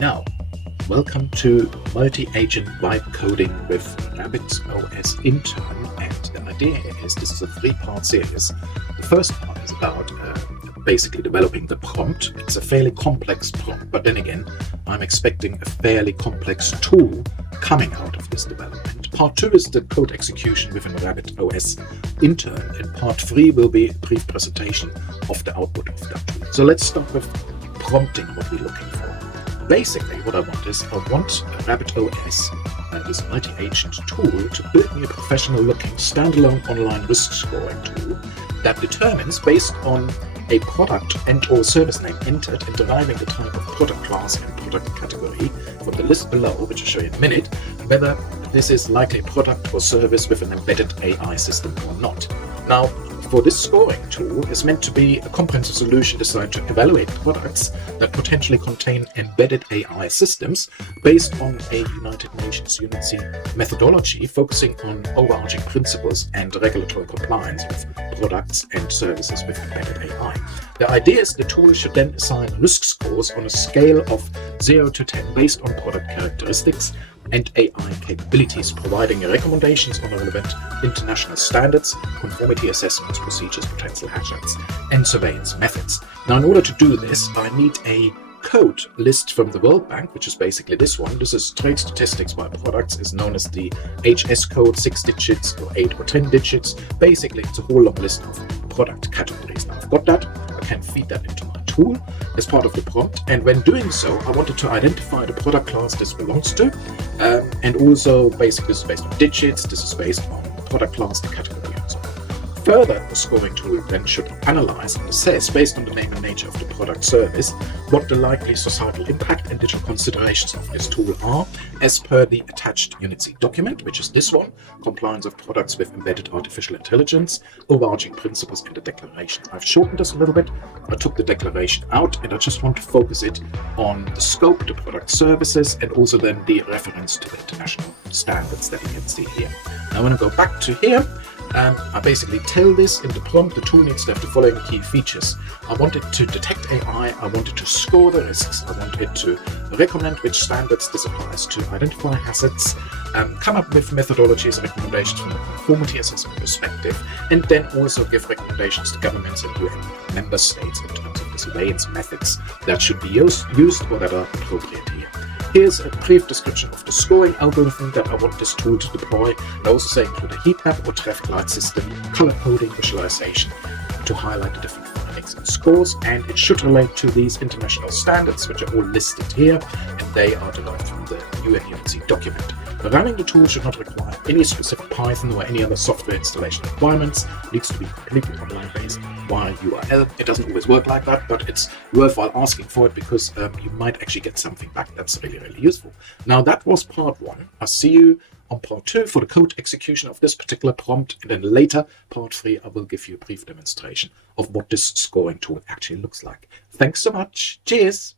Now, welcome to multi-agent vibe coding with Rabbit OS Intern, and the idea here is this is a three-part series. The first part is about basically developing the prompt. It's a fairly complex prompt, but then again, I'm expecting a fairly complex tool coming out of this development. Part 2 is the code execution within Rabbit OS Intern, and part 3 will be a brief presentation of the output of that tool. So let's start with prompting what we're looking for. Basically, what I want is Rabbit OS, this multi-agent tool, to build me a professional-looking standalone online risk scoring tool that determines, based on a product and/or service name entered and deriving the type of product class and product category from the list below, which I'll show you in a minute, whether this is likely a product or service with an embedded AI system or not. Now, for this scoring tool is meant to be a comprehensive solution designed to evaluate products that potentially contain embedded AI systems based on a United Nations UNITSI methodology focusing on overarching principles and regulatory compliance with products and services with embedded AI. The idea is the tool should then assign risk scores on a scale of 0 to 10 based on product characteristics and AI capabilities, providing recommendations on relevant international standards, conformity assessments, procedures, potential hazards, and surveillance methods. Now, in order to do this, I need a code list from the World Bank, which is basically this one. This is trade statistics by products, is known as the HS code, 6 digits or 8 or 10 digits. Basically, it's a whole long list of product categories. Now, I've got that. I can feed that into my tool as part of the prompt, and when doing so, I wanted to identify the product class this belongs to, and also basically this is based on digits, this is based on the product class, the category, and so on. Further, the scoring tool then should analyze and assess, based on the name and nature of the product service, what the likely societal impact and digital considerations of this tool are, as per the attached UNITSI document, which is this one, Compliance of Products with Embedded Artificial Intelligence, Overarching Principles and the Declaration. I've shortened this a little bit. I took the declaration out, and I just want to focus it on the scope, the product services, and also then the reference to the international standards that we can see here. Now, when I go back to here, I basically tell this in the prompt, the tool needs to have the following key features. I want it to detect AI, I want it to score the risks, I want it to recommend which standards this applies to, identify hazards, come up with methodologies and recommendations from a conformity assessment perspective, and then also give recommendations to governments and UN member states in terms of the surveillance methods that should be used or that are appropriate here. Here's a brief description of the scoring algorithm that I want this tool to deploy. I also say include a heat map or traffic light system, color coding, visualization to highlight the different findings and scores, and it should relate to these international standards, which are all listed here, and they are derived from the UN UNITSI document. Running the tool should not require any specific Python or any other software installation requirements. It needs to be completely online based via URL. It doesn't always work like that, but it's worthwhile asking for it because you might actually get something back that's really, really useful. Now, that was part 1. I'll see you on part 2 for the code execution of this particular prompt, and then later, part 3, I will give you a brief demonstration of what this scoring tool actually looks like. Thanks so much. Cheers.